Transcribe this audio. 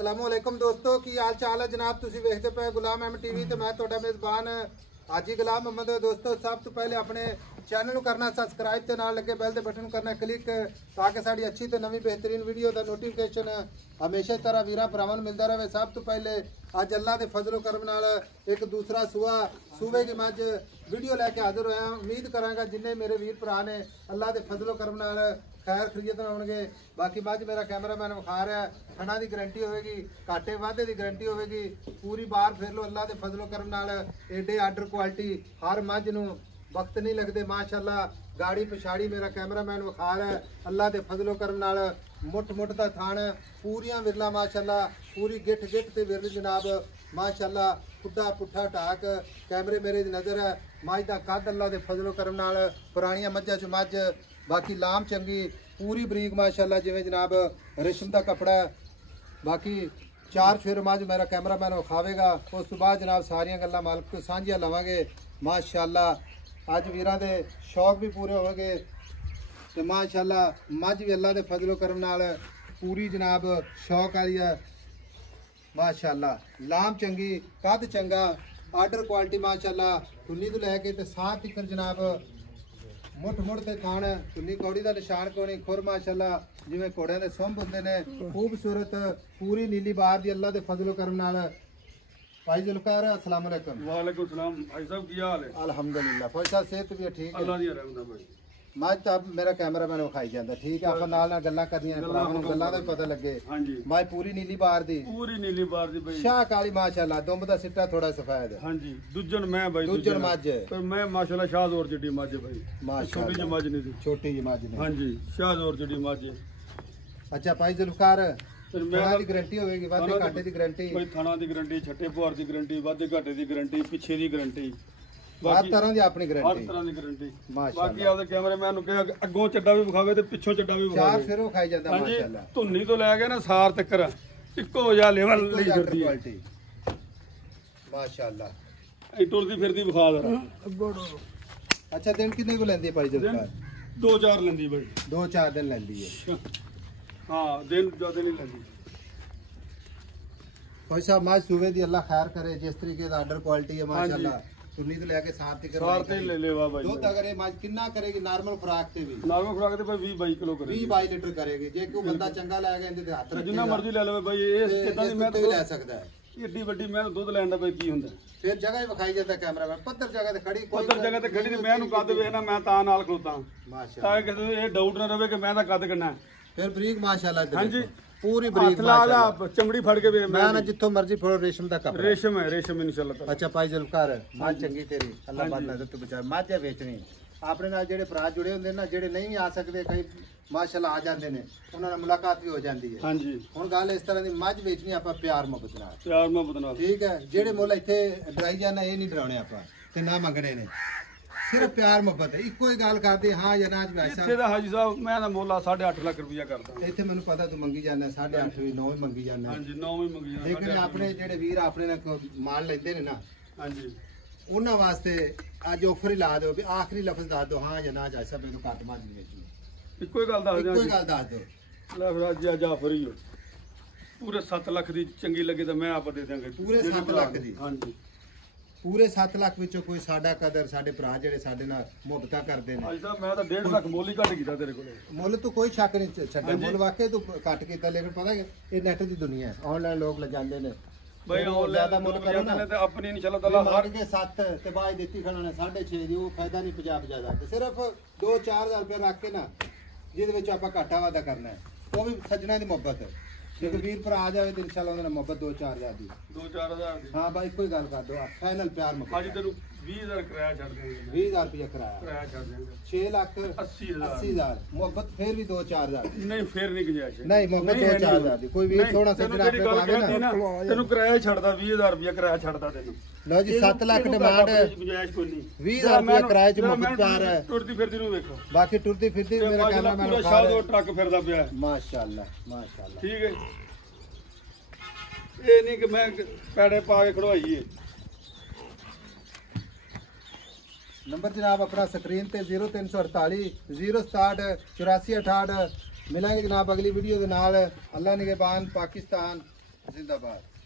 अस्सलामुअलैकुम दोस्तों की हाल चाल है जनाब। तुसी वेखदे पे गुलाम अहमद टीवी ते मैं तुहाडा मेज़बान हाजी गुलाम मोहम्मद। दोस्तों सब तो पहले अपने चैनल को करना सब्सक्राइब ते नाल लगे बेल दे बटन करना क्लिक ताकि साडी अच्छी ते नवी बेहतरीन वीडियो दा नोटिफिकेशन हमेशा तरह वीरां भरावां नूं मिलदा रहे। सब तो पहले अज अल्लाह दे फजलो करम नाल एक दूसरा सूबे की मज वीडियो लैके हाजिर होया। उम्मीद करांगा जिन्ने मेरे वीर भरा ने अल्लाह दे फजलो करम नाल खैर खरीयत होणगे। बाकी मज मेरा कैमरामैन विखा रहा है, खाना की गारंटी होगी, घाटे वाधे की गारंटी होगी। पूरी बार फिर लो अल्लाह के फजलो करम नाल एडे आर्डर क्वालिटी हर मज नूं वक्त नहीं लगते माशाअल्लाह। गाड़ी पिछाड़ी मेरा कैमरामैन विखा रहा है। अल्लाह के फजलो करम नाल मुठ मुठ का थान पूरियां विरला माशाअल्लाह, पूरी गिठ गिठ ते विरल जनाब माशाअल्लाह। खुदा पुट्ठा ढाक कैमरे मेरे दी नज़र है। मज का कद अल्लाह के फजलो करम नाल पुरानियां मझां च मझ, बाकी लाम चंगी पूरी बरीक माशाअल्लाह जिवें जनाब रेशम का कपड़ा है। बाकी चार फिर मज मेरा कैमरामैन विखावेगा। उस तो बाद जनाब सारियां गल्लां मालक को सांझियां लवांगे माशाअल्लाह। अज वीरां दे शौक भी पूरे होणगे ते माशाअल्लाह मज भी अल्लाह दे फजलो करम नाल पूरी जनाब शौक वाली है माशाअल्लाह। लाम चंगी कद चंगा आर्डर क्वालिटी माशाअल्लाह। टुन्नी तो लैके ते साथ तिकर जनाब मुठ मुठ ते थान टुन्नी कौड़ी का निशान कोनी खुर माशाअल्लाह जिवें घोड़ियां दे सुंभ हुंदे ने। खूबसूरत पूरी नीली बार दी अल्लाह दे फजलो करम नाल। भाई जुल्फकार अस्सलाम वालेकुम। वालेकुम सलाम भाई साहब की हाल है? अल्हम्दुलिल्लाह भाई साहब सेहत भी ठीक है अल्लाह दी रहमत है भाई। मज तो मेरा कैमरामैन विखाई जाता ठीक है। आप नाल गल्लां करनियां गल्लां दा भी पता लगे। हां जी मज पूरी नीली बार दी, पूरी नीली बार दी भाई, शाह काली माशाअल्लाह। दुंब दा सिट्टा थोड़ा सफेद है। हां जी दुजन मैं भाई दूजन मज पर मैं माशाल्लाह शाहजोर जड़ी मज है भाई। माशाअल्लाह छोटी जी मज नहीं थी, छोटी जी मज ने। हां जी शाहजोर जड़ी मज है। अच्छा भाई जुल्फकार फिर मैं मैं दी गारंटी होगी, वाधे घाटे दी गारंटी, भाई थाना दी गारंटी, छट्टे पुआर दी गारंटी, वाधे घाटे दी गारंटी, पीछे दी गारंटी, हर तरह की अपनी हर गारंटी तरह दी गारंटी। माशाअल्लाह। बाकी आपदे कैमरामैन नु कहा अगों चड्डा भी विखावे ते पिछों चड्डा भी चार विखावे। फिर विखाई जाता हां जी माशाअल्लाह। धुन्नी तो ले गए ना सार तक इक्को जा लेवल कोई नहीं आर्डर करदी है। क्वालिटी माशाअल्लाह। ए टुरदी फिरदी विखा दे। अच्छा दिन कितने को लेंदी है भाई जुल्फकार? 2-4 लेंदी भाई। 2-4 दिन लेंदी है। हाँ दिन ज्यादा नहीं लगी। भाई साहब मज सूबे दी अल्लाह खैर करे। जिस तरीके का आर्डर क्वालिटी है माशाअल्लाह, सुन्नी तो लेके साथ तक सार ते ले लेवा भाई। दूध अगर ये मज कितना करेगी नॉर्मल खुराक ते भी नॉर्मल खुराक ते भाई 20-22 किलो करे। 20-22 लीटर करेगी। जे कोई बंदा चंगा ले गया इनते हाथ रखे जिन्ना मर्जी ले लेवे भाई। ये इतना दी मैं भी ले सकता है। एडी ਵੱਡੀ मैं दुध ਲੈਣ ਦਾ ਭਾਈ ਕੀ ਹੁੰਦਾ। फिर जगह ही विखाई जाता कैमरामैन पत्थर जगह ते खड़ी कोई ਉਧਰ ਜਗ੍ਹਾ ਤੇ ਖੜੀ ਤੇ ਮੈਂ ਇਹਨੂੰ ਕੱਦ ਵੇਖਣਾ ਮੈਂ ਤਾਂ ਨਾਲ ਖਲੋਤਾ माशाअल्लाह। ਤਾਂ ਕਿ ਕਿਸੇ ਨੂੰ ਇਹ ਡਾਊਟ ਨਾ ਰਵੇ ਕਿ ਮੈਂ ਤਾਂ ਕੱਦ ਕਿੰਨਾ। फिर बरीक माशाअल्लाह। ਹਾਂਜੀ पूरी ਹੱਥ बरीक ਲਾ ਲਾ माशाअल्लाह। ਚਮੜੀ ਫੜ ਕੇ ਵੇ मैं ना जिथों मर्जी फोड़ो रेशम दा कपड़ा। ਰੇਸ਼ਮ ਹੈ ਰੇਸ਼ਮ ਇਨਸ਼ਾਅੱਲਾ ਤਾਲਾ। अच्छा भाई जुल्फकार मज चंगी तेरी अल्लाह बाद नजर तो बचा। मज है बेचनी अपने नाल जेड़े भरा जुड़े हुंदे ना, जेड़े नहीं आ सकते कई माशाअल्लाह आ जाते हैं, उन्होंने मुलाकात भी हो जाती है। ਹਾਂਜੀ हुण गल इस तरह की मज बेचनी आप प्यार मुहब्बत नाल ਪਿਆਰ ਮੁਹੱਬਤ ਨਾਲ। ठीक है। जेड़े मुल इत्थे डराई जाना ये नहीं डराने आप ते ना मंगने ने, सिर्फ प्यार मुहब्बत है। इक्को ही गल करदे हां या ना भाई ਇੱਥੇ साहब। ਦਾ ਹਾਜੀ ਸਾਹਿਬ ਮੈਂ ਤਾਂ ਮੁੱਲ 8.5 ਲੱਖ ਰੁਪਇਆ ਕਰਦਾ। इत्थे मैनूं पता तू मंगी जाना 8.5 भी 9 भी मंगी जाना, ਹਾਂਜੀ 9 ਵੀ ਮੰਗੀ ਜਾਣਾ। लेकिन अपने जेड़े वीर अपने नाल माल लेंदे ने ना ਹਾਂਜੀ उन्हां वास्ते अज ऑफर ही ला दो भी आखिरी लफ्ज दस दो हां या ना जाए सब तो घट मज नहीं बेचनी। ਇੱਕੋ ਹੀ ਗੱਲ ਦੱਸ इक्को ही ਦਿਆਂ गल दस दो। ਲੈ ਫਿਰ ਅੱਜ ਜਾਫਰ ਹੀ ਹੋ ਪੂਰੇ 7 ਲੱਖ ਦੀ ਚੰਗੀ ਲੱਗੇ ਤਾਂ ਮੈਂ ਆਪ ਦੇ ਦਾਂਗੇ ਪੂਰੇ 7 ਲੱਖ ਦੀ। ਹਾਂਜੀ पूरे 7 लाख विचों कोई साडा कदर साडे भरा जेड़े साडे नाल मुहब्बतां करदे ने। ਅੱਜ ਤਾਂ ਮੈਂ ਤਾਂ 1.5 ਲੱਖ ਮੁੱਲ ਹੀ ਘੱਟ ਕੀਤਾ ਤੇਰੇ ਕੋਲੇ। मुल तो कोई शक नहीं छड्डा, हाँ जी। मुल वाकई तू घट कीता। लेकिन पता है ये नेट दी दुनिया है, ऑनलाइन लोग ले जांदे ने भाई ज्यादा ऑनलाइन मुल मुल्क करो करना ना ने ते अपनी इंशाल्लाह ताला हर मार के 7 ते बाज देती खड़ा ने 6.5 दी, वो फायदा नहीं 50 दा। सिर्फ 2-4 हज़ार रुपया रख के ना जिहदे विच आपां घाटा वाधा करना है, वो भी सज्जणा दी मुहब्बत है। एक वीर भरा आ जाए तो इंशाल्लाह उन्हें मुहब्बत 2-4 हज़ार दी। 2-4 हज़ार दी। हाँ भाई कोई गल कर दो फाइनल प्यार ਅੱਜ मुहब्बत। ਤੈਨੂੰ 20000 ਕਿਰਾਇਆ ਛੱਡ ਦੇਂਗੇ। 20,000 रुपया किराया, ਕਿਰਾਇਆ ਛੱਡ ਦੇਂਗੇ 6 लाख 80,000 80,000 मुहब्बत फिर भी 2-4 हज़ार ਨਹੀਂ ਫੇਰ ਨਹੀਂ ਗੁੰਜਾਇਸ਼। नहीं मुहब्बत 2-4 हज़ार दी। कोई वीर थोड़ा ਤੈਨੂੰ सज्जणा ਜਿਹੜੀ अपने ਗੱਲ पावे ਕਹਿਤੀ ना। ਨਾ ਤੈਨੂੰ ਕਿਰਾਇਆ ਹੀ ਛੱਡਦਾ 20000 ਰੁਪਇਆ ਕਿਰਾਇਆ ਛੱਡਦਾ ਤੈਨੂੰ। लो जी 7 लाख डिमांड है, ਗੁੰਜਾਇਸ਼ ਕੋਈ ਨਹੀਂ। 20,000 रुपया किराए च मुहब्बत प्यार है। ਟੁਰਦੀ ਫਿਰਦੀ ਨੂੰ ਵੇਖੋ बाकी टुरती फिरती मेरा कहना मैं ਪੂਰਾ ਸ਼ਾਹ ਦਾ ਟਰੱਕ ਫਿਰਦਾ ਪਿਆ ਹੈ। माशाअल्लाह माशाअल्लाह। ਠੀਕ ਹੈ ਇਹ ਨਹੀਂ ਕਿ ਮੈਂ ਪੈੜੇ ਪਾ ਕੇ ਖੜਵਾਈਏ। नंबर जनाब अपना स्क्रीन ते 0348 067 84 68। मिलेंगे जनाब अगली वीडियो के नाल। अल्लाह निगहबान पाकिस्तान। ਜ਼ਿੰਦਾਬਾਦ।